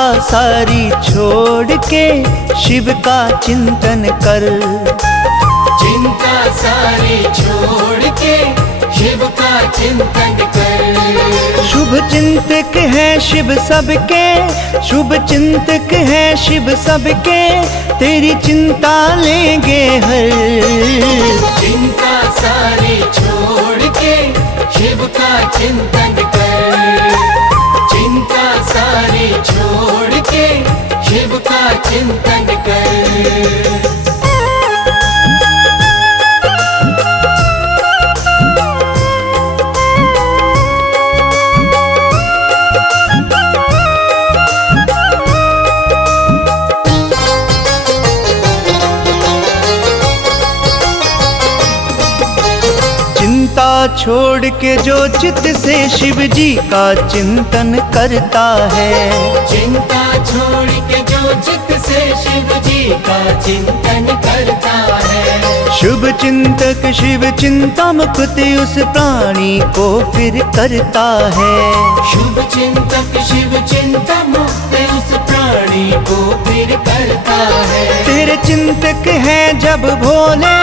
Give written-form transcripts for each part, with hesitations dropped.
चिंता सारी छोड़ के शिव का चिंतन कर। चिंता सारी छोड़ के शिव का चिंतन कर। शुभ चिंतक है शिव सबके, शुभ चिंतक है शिव सबके, तेरी चिंता लेंगे हर। चिंता सारी छोड़ के शिव का चिंतन कर। चिंता सारी छोड़ के शिव का चिंतन कर। चिंता छोड़ के जो चित्त से शिव जी का चिंतन करता है। चिंता छोड़ के जो चित्त से शिव जी का चिंतन करता है। शुभ चिंतक शिव चिंता मुक्त उस प्राणी को फिर करता है। शुभ चिंतक शिव चिंता मुक्त उस प्राणी को फिर करता है। तेरे चिंतक है जब भोले,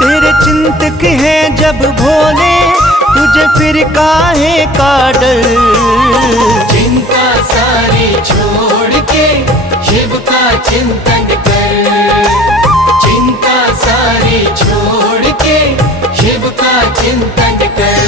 तेरे चिंतक है जब भोले, तुझे फिर काहे का डर। चिंता सारी छोड़ के शिव का चिंतन कर। चिंता सारी छोड़ के शिव का चिंतन कर।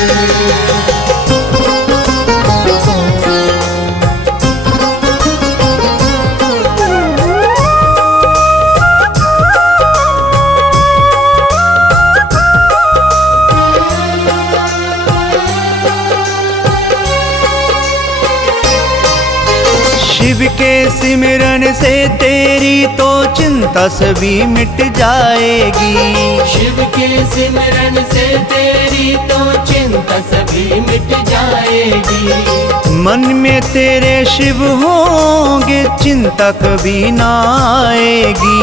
शिव के सिमरन से तेरी तो चिंता सभी मिट जाएगी। शिव के सिमरन से तेरी तो चिंता सभी मिट जाएगी। मन में तेरे शिव होंगे चिंता कभी ना आएगी।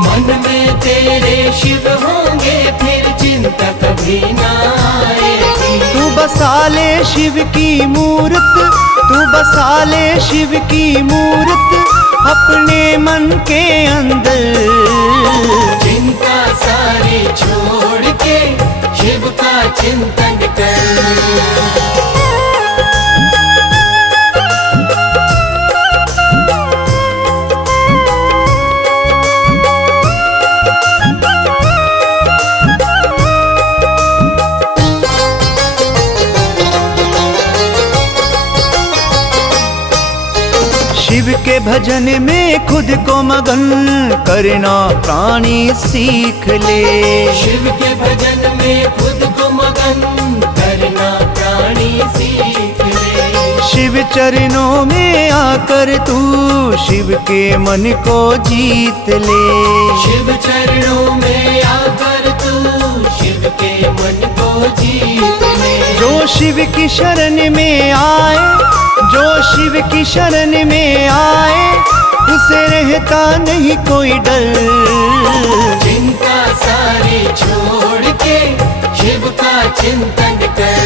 मन में तेरे शिव होंगे फिर चिंता कभी ना आएगी। तू बसा ले शिव की मूरत, तू बसा ले शिव की मूरत अपने मन के अंदर। चिंता सारी छोड़ के शिव का चिंतन कर। शिव के भजन में खुद को मगन करना प्राणी सीख ले। शिव के भजन में खुद को मगन करना प्राणी सीख ले। शिव चरणों में आकर तू शिव के मन को जीत ले। शिव चरणों में आकर तू शिव के मन को जीत ले। जो शिव की शरण में आए, जो शिव की शरण में आए, उसे रहता नहीं कोई डर। चिंता सारी छोड़ के शिव का चिंतन कर।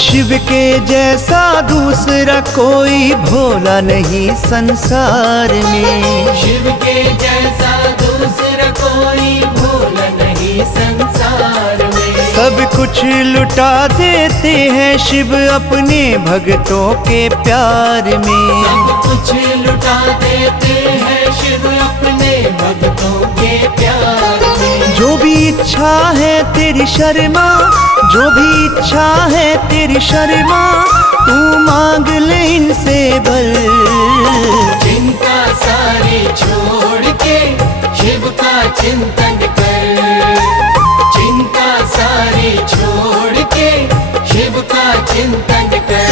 शिव के जैसा दूसरा कोई भोला नहीं संसार में। शिव के जैसा दूसरा कोई भोला नहीं संसार में। सब कुछ लुटा देते हैं शिव अपने भक्तों के प्यार में। सब कुछ लुटा देते हैं शिव अपने भक्तों के प्यार में। जो भी इच्छा है तेरी शर्मा, जो भी इच्छा है तेरी शर्मा, तू मांग ले इनसे भर। चिंता सारी छोड़ के शिव का चिंतन कर। चिंता सारी छोड़ के शिव का चिंतन कर।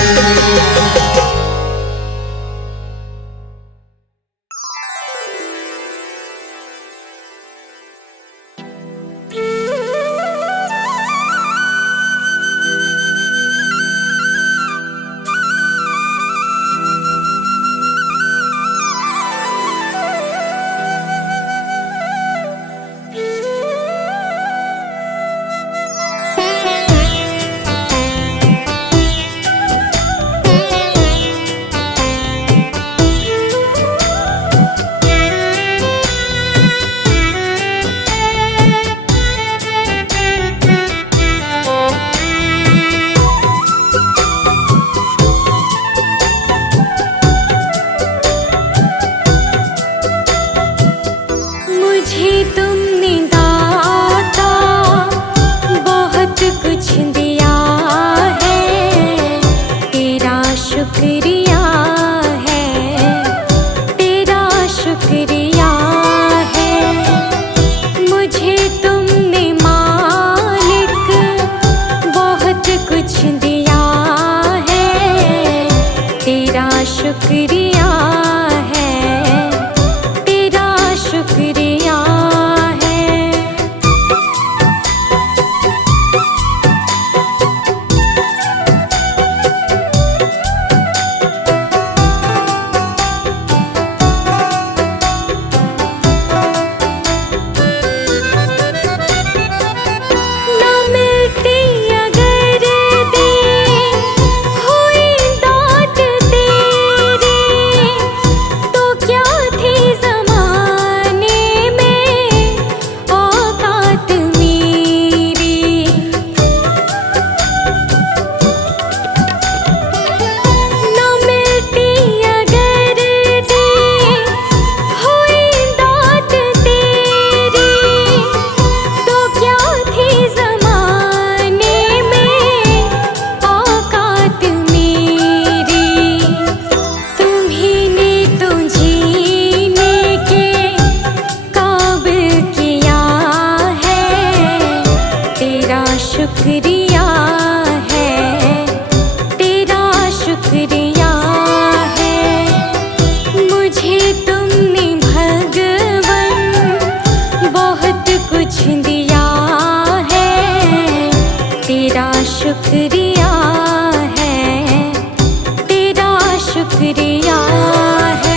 शुक्रिया है, तेरा शुक्रिया है। मुझे तुमने भगवन बहुत कुछ दिया है, तेरा शुक्रिया है, तेरा शुक्रिया है।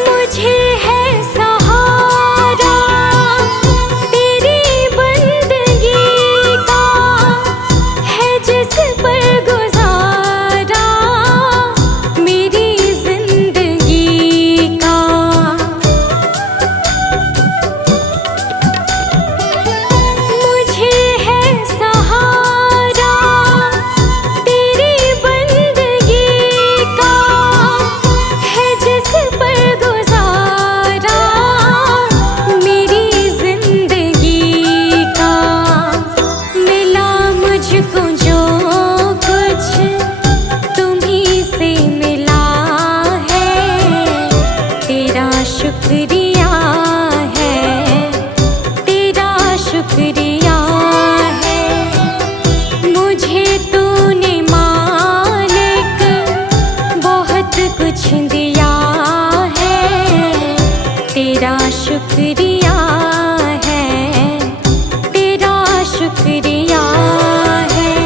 मुझे है सहारा तेरी बंदगी का, है जिस पर गुजारा मेरी जिंदगी का। मुझे है सहारा तेरी बंदगी का, है जिस पर गुजारा मेरी जिंदगी का। मिला मुझको जो कुछ तुम्ही से मिला है, तेरा शुक्रिया है, तेरा शुक्रिया है। मुझे तूने मालिक बहुत कुछ दिया है, तेरा शुक्रिया है, तेरा शुक्रिया है।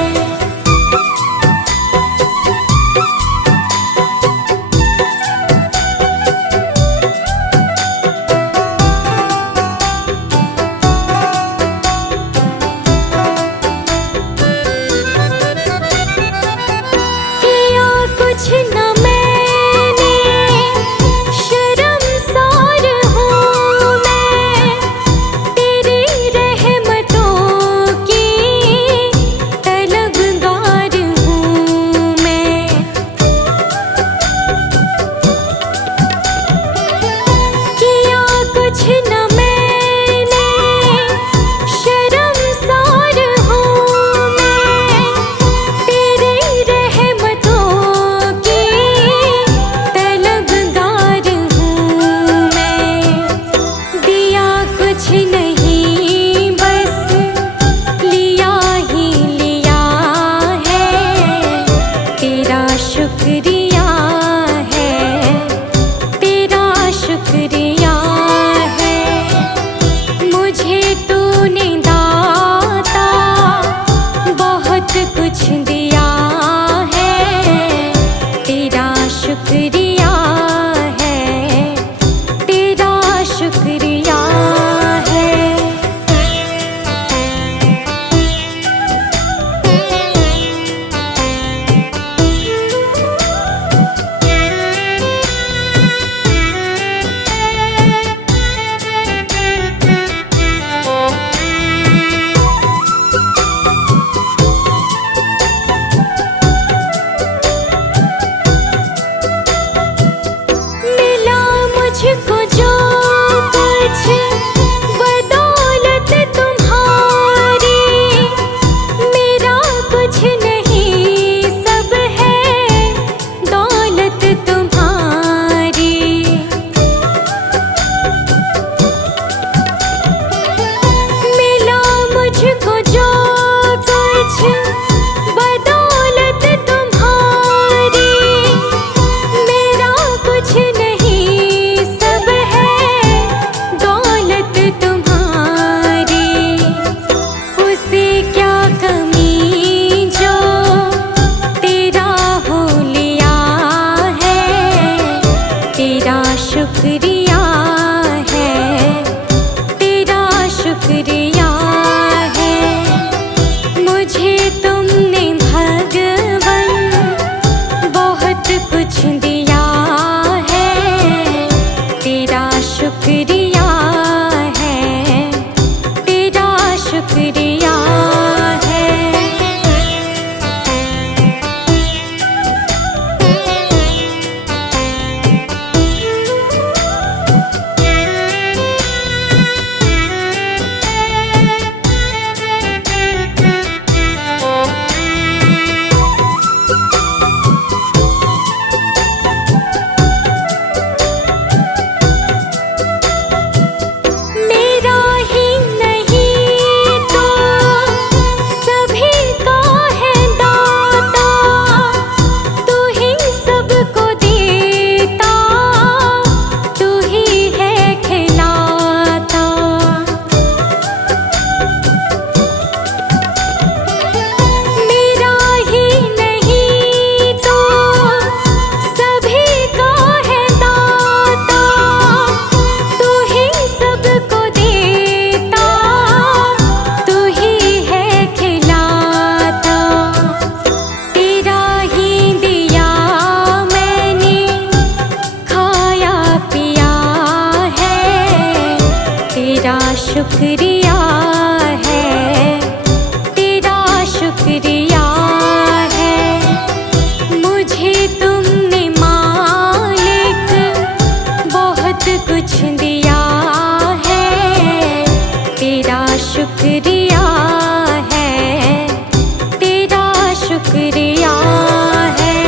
है।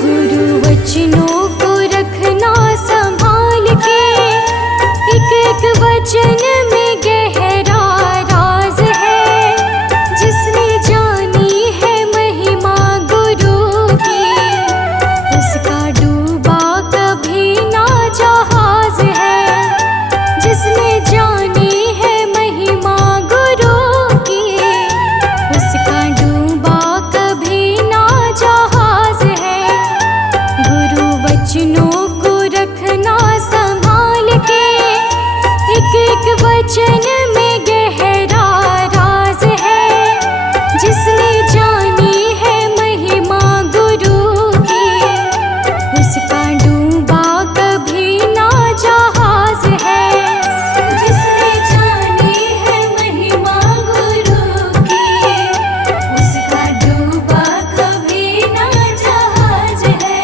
गुरु वचनों को रखना संभाल के, एक एक वचन में गहरा राज है। जिसने जानी है महिमा गुरु की, उसका डूबा कभी ना जहाज है। जिसने जानी है महिमा गुरु की, उसका डूबा कभी ना जहाज है। गुरु वचनों को रखना संभाल के, एक एक वचन में गहरा राज है। जिसने जानी है महिमा गुरु की, उसका डूबा कभी ना जहाज है। जिसने जानी है महिमा गुरु की, उसका डूबा कभी ना जहाज है।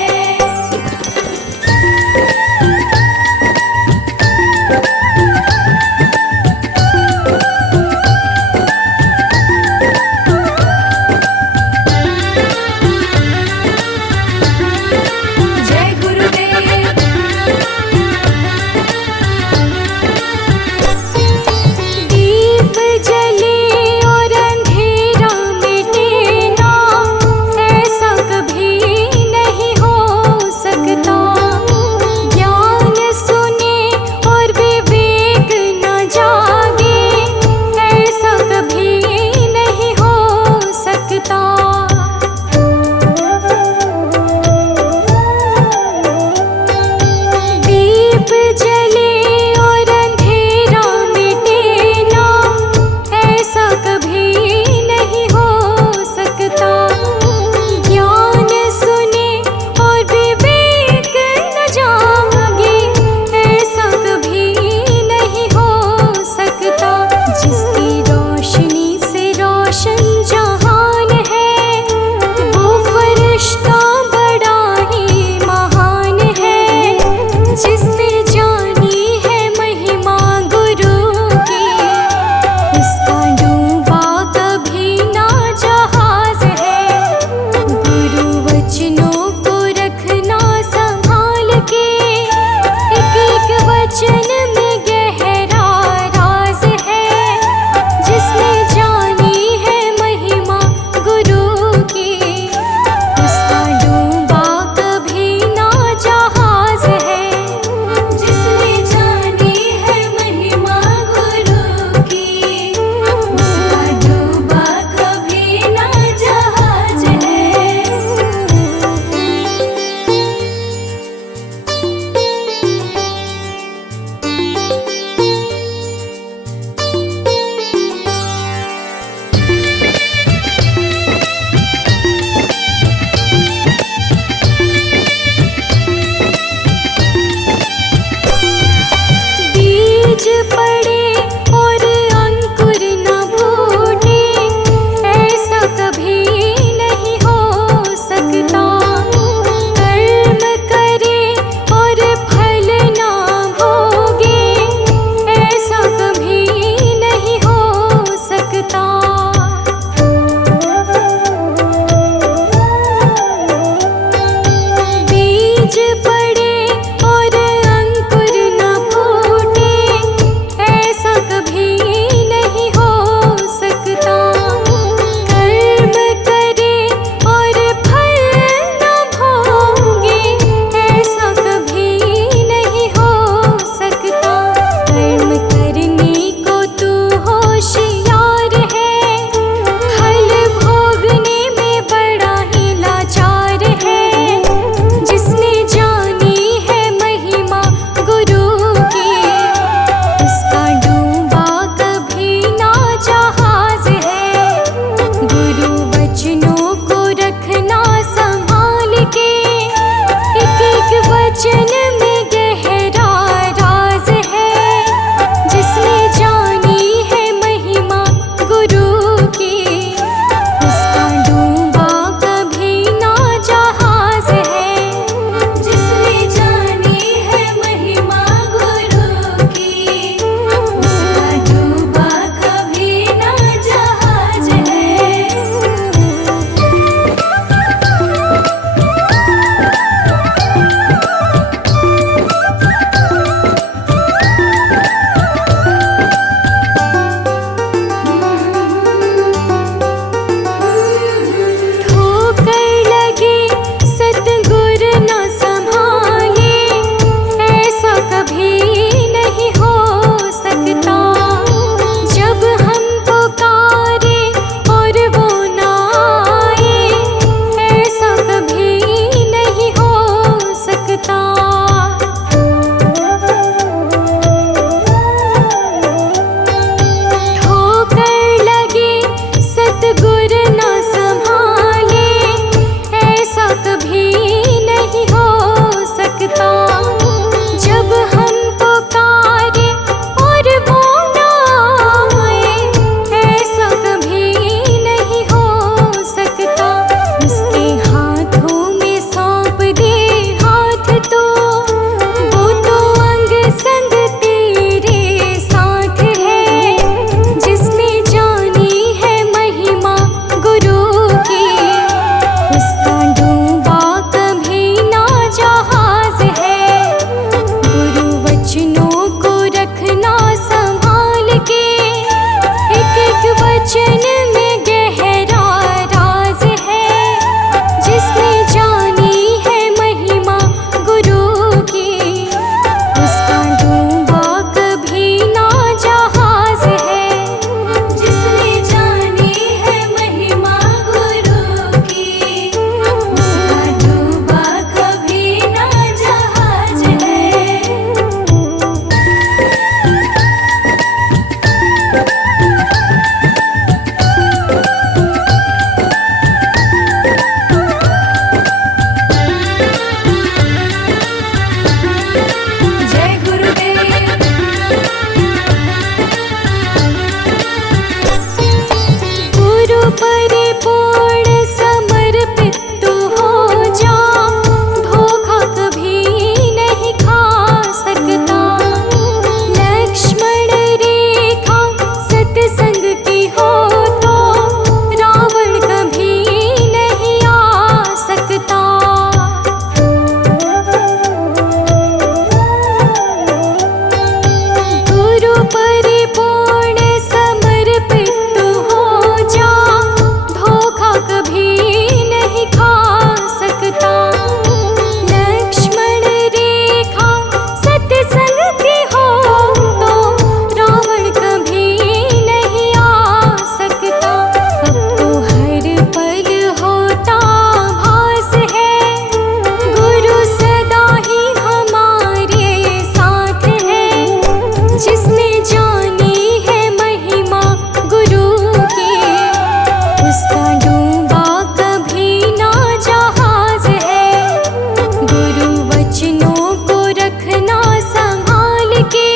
गुरु वचनों को रखना संभाल के,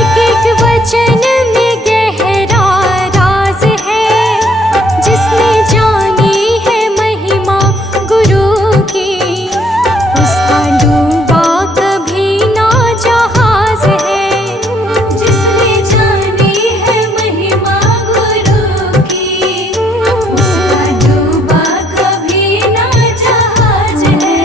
एक एक वचन में गहरा राज है। जिसने जानी है महिमा गुरु की, उसका डूबा कभी ना जहाज है। जिसने जानी है महिमा गुरु की, उसका डूबा कभी ना जहाज है।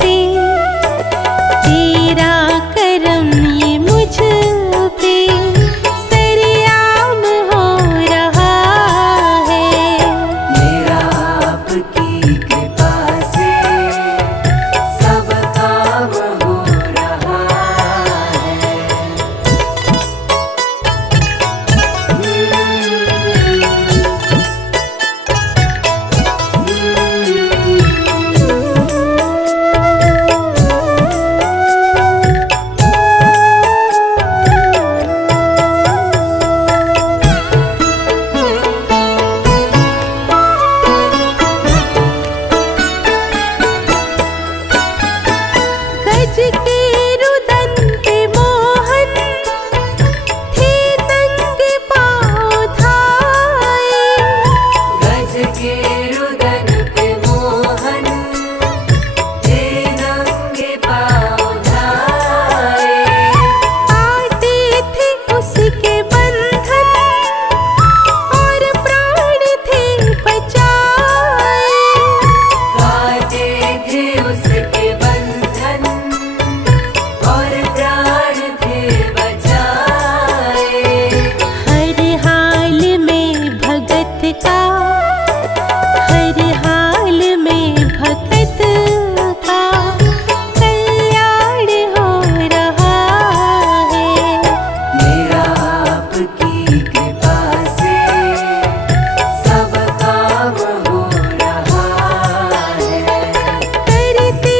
पे, तेरा करम ये मुझ पे सरेआम हो रहा है। मेरा आपकी कृपा से सब काम हो रहा है। गज के रुदन पे मोहन थे नंगे पाँव धाए। गज के रुदन पे मोहन थे नंगे पाँव धाए। आते थे उसके बंधन और प्राण थे बचाए। काटे थे उसके बंधन और प्राण थे बचाए। हर हाल में भगत का, हर हाल में भगत का कल्याण हो रहा है। मेरा आपकी कृपा से सब काम हो रहा है। करते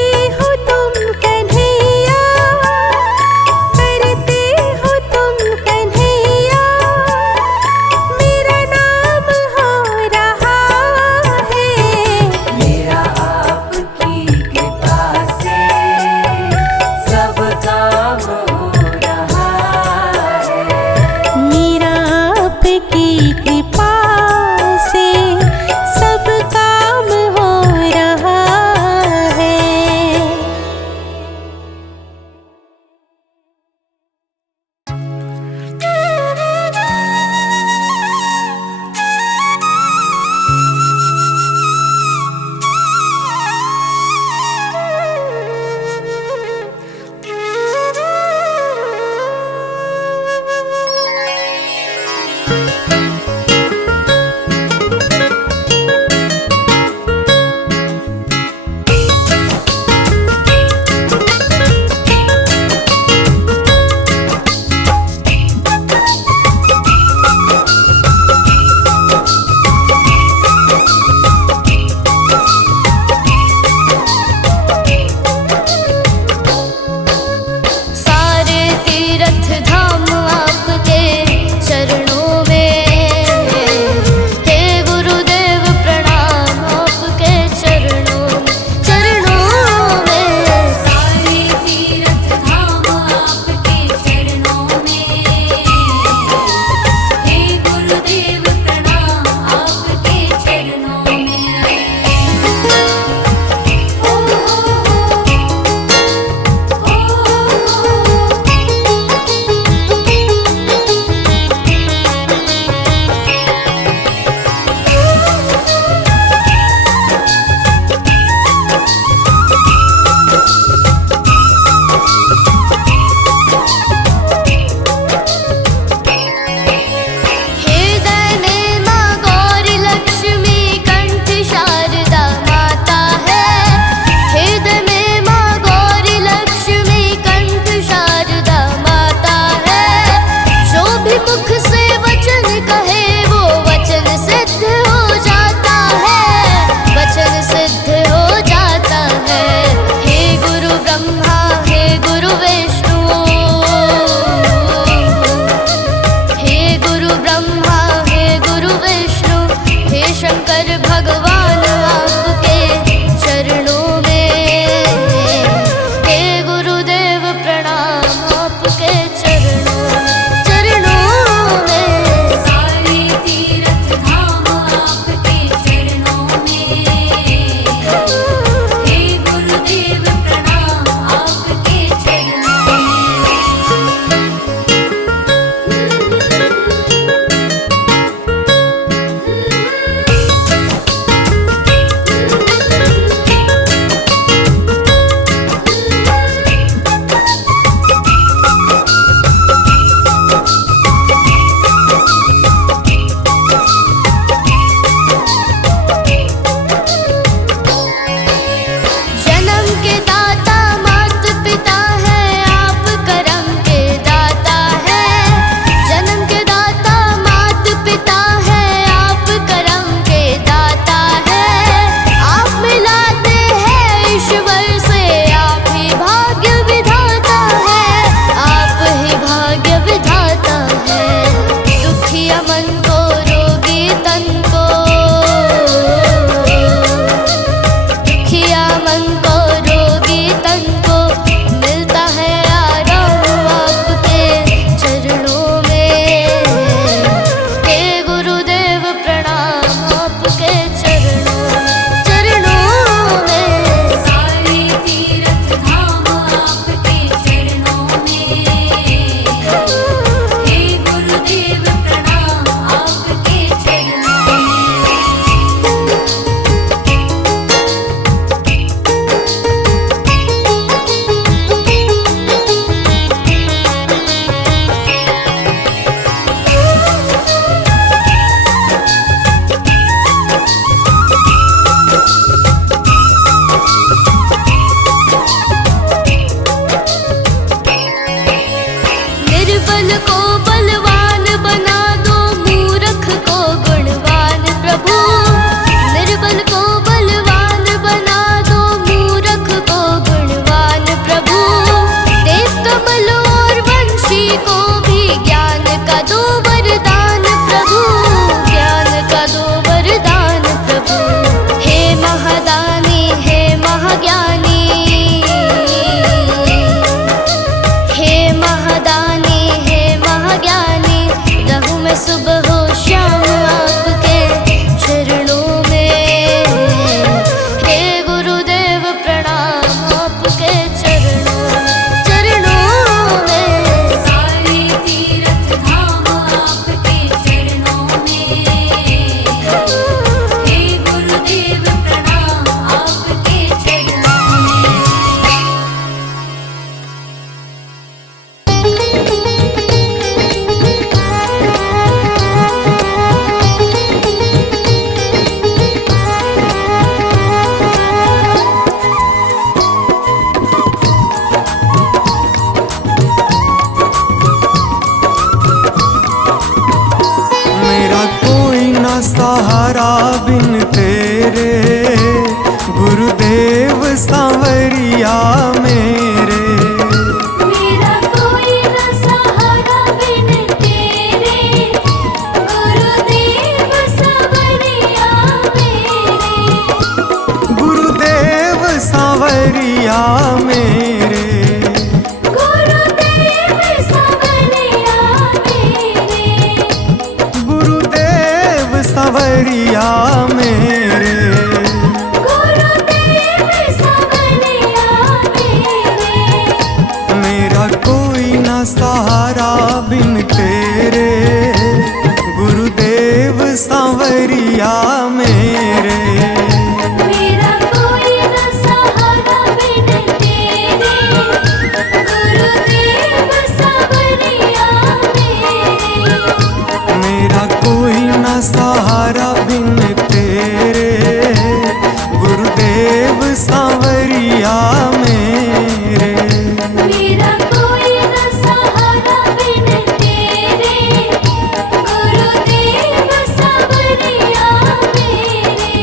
सांवरिया मेरे। मेरा कोई न सहारा बिन तेरे, गुरुदेव सांवरिया मेरे। गुरुदेव सांवरिया मेरे। गुरुदेव सांवरिया मेरे। गुरुदेव सांवरिया मेरे। गुरुदेव सांवरिया मेरे। मेरा कोई ना सहारा बिन तेरे, गुरुदेव सांवरिया मेरे। मेरा कोई न सहारा बिन तेरे, गुरुदेव सांवरिया मेरे। मेरा कोई ना सहारा बिन तेरे, गुरुदेव सांवरिया मेरे। मेरा कोई न सहारा बिन तेरे, गुरुदेव सांवरिया मेरे।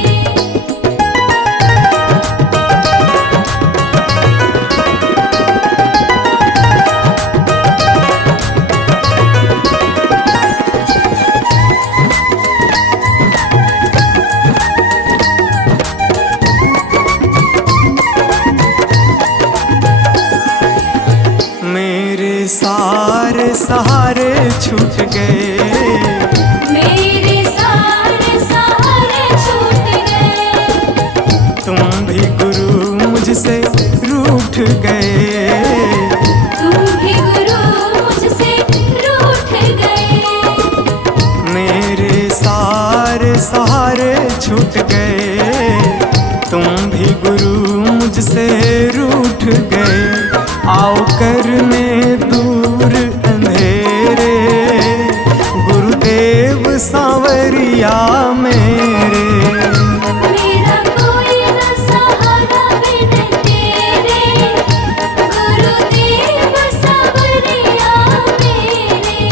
मेरे सारे सहारे छूट गए, मेरे सारे सहारे छूट गए। तुम भी गुरु मुझसे रूठ गए। तुम भी गुरु मुझसे रूठ गए। मेरे सारे सहारे छूट गए, तुम भी गुरु मुझसे रूठ गए। आओ करने दूर अंधेरे, गुरुदेव सांवरिया मेरे। मेरा कोई न सहारा बिन तेरे, गुरुदेव सांवरिया मेरे।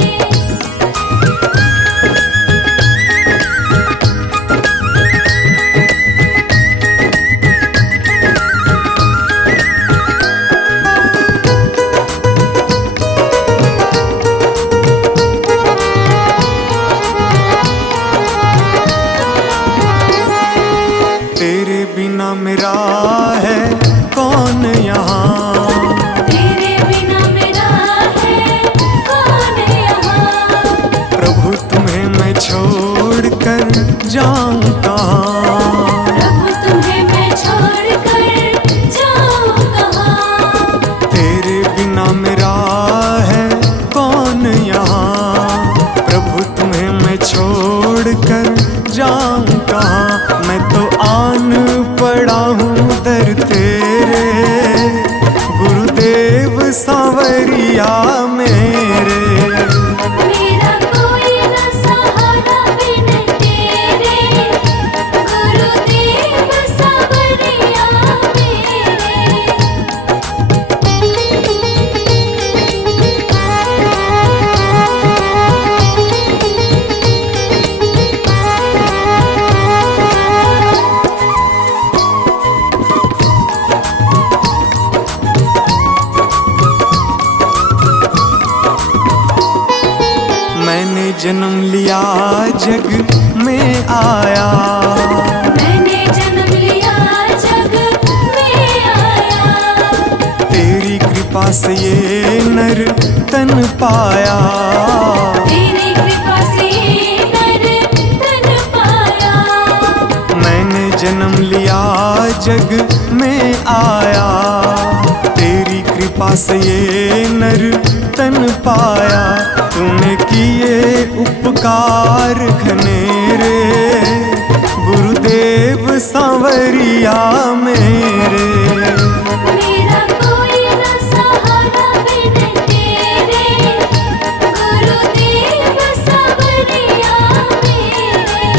तेरे बिना मेरा है कौन यहाँ, तेरे बिना मेरा है कौन यहाँ। प्रभु तुम्हें मैं छोड़ कर जाऊं कहाँ। प्रभु तुम्हें मैं छोड़ कर जाऊं कहाँ। तेरे बिना मेरा है कौन यहाँ, प्रभु तुम्हें मैं छोड़ कर जाऊं कहाँ। मैं तो आन पड़ा हूँ दर तेरे, गुरुदेव सांवरिया मेरे। मेरा कोई न सहारा बिन तेरे, गुरुदेव सांवरिया मेरे। मैंने जन्म लिया जग में आया, मैंने जन्म लिया जग में आया। तेरी कृपा से ये नर तन पाया। तेरी कृपा से नर तन पाया। मैंने जन्म लिया जग में आया, तेरी कृपा से ये नर तन पाया। तूने किए उपकार घनेरे, गुरुदेव सांवरिया मेरे। मेरा कोई न सहारा बिन तेरे, गुरुदेव सांवरिया मेरे।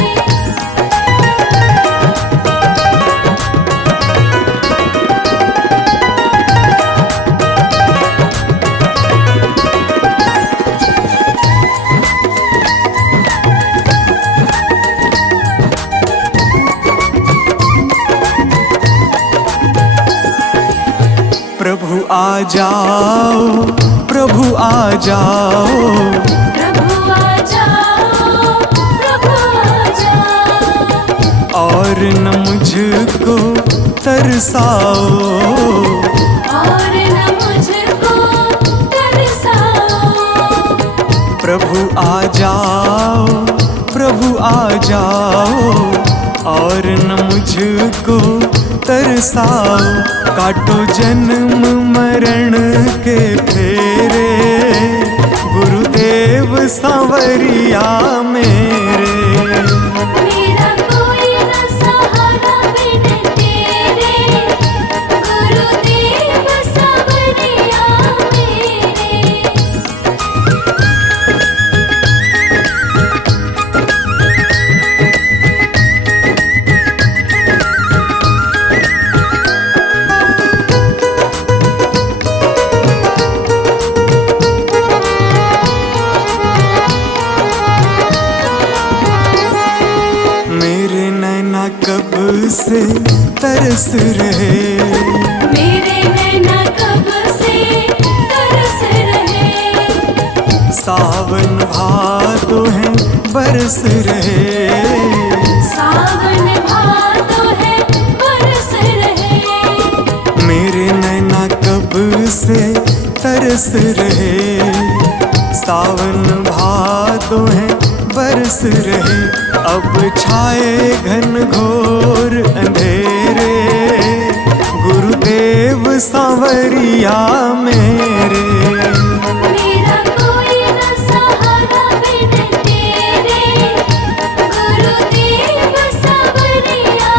प्रभु आ जाओ, प्रभु आ जाओ, प्रभु आ जाओ, प्रभु आ जाओ। और न मुझको तरसाओ, और न मुझको तरसाओ। प्रभु आ जाओ, प्रभु आ जाओ, और न मुझको तरसाओ। काटो जन्म मरण के फेरे, गुरुदेव सांवरिया मेरे। मेरा कोई न सहारा बिन तेरे, गुरुदेव सांवरिया मेरे। मेरे नैना कब से तरस रहे, मेरे नैना कब से तरस रहे। सावन भादो है बरस रहे, सावन भादो है बरस रहे। मेरे नैना कब से तरस रहे। सावन भादो है बरस रहे। अब छाए घन घोर अंधेरे, गुरुदेव सांवरिया मेरे। मेरा कोई न सहारा बिन तेरे, गुरुदेव सांवरिया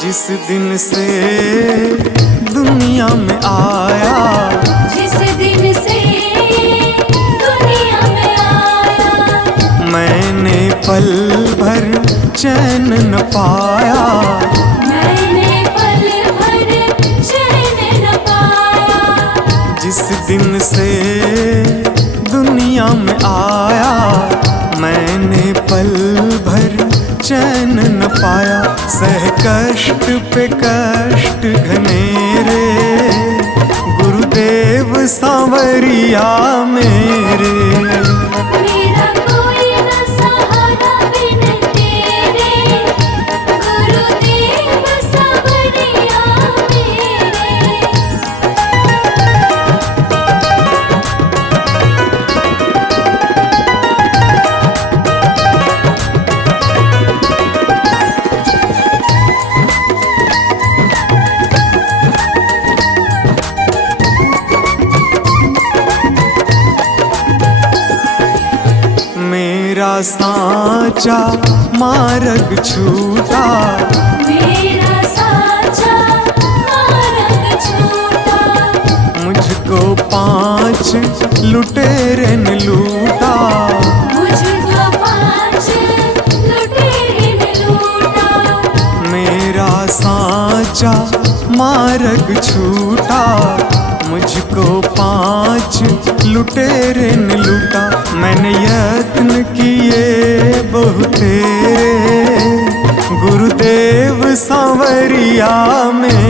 जिस दिन से दुनिया में आया, जिस दिन से दुनिया में आया। मैंने पल भर चैन न पाया। मैंने पल भर चैन न पाया। जिस दिन से दुनिया में आया, मैंने पल भर चैन न पाया। सह कष्ट पे कष्ट घनेरे, गुरुदेव सांवरिया मेरे। मेरा कोई न सहारा बिन तेरे, गुरुदेव सांवरिया मेरे। मेरा साचा मार्ग छूटा, मेरा साचा मार्ग छूटा। मुझको 5 लुटेरे ने लूटा। मुझको 5 लुटेरे ने लूटा। मेरा साचा मार्ग छूटा, मुझको 5 लुटेरे ने लूटा। मैंने यत्न किए बहुतेरे, गुरुदेव सांवरिया में।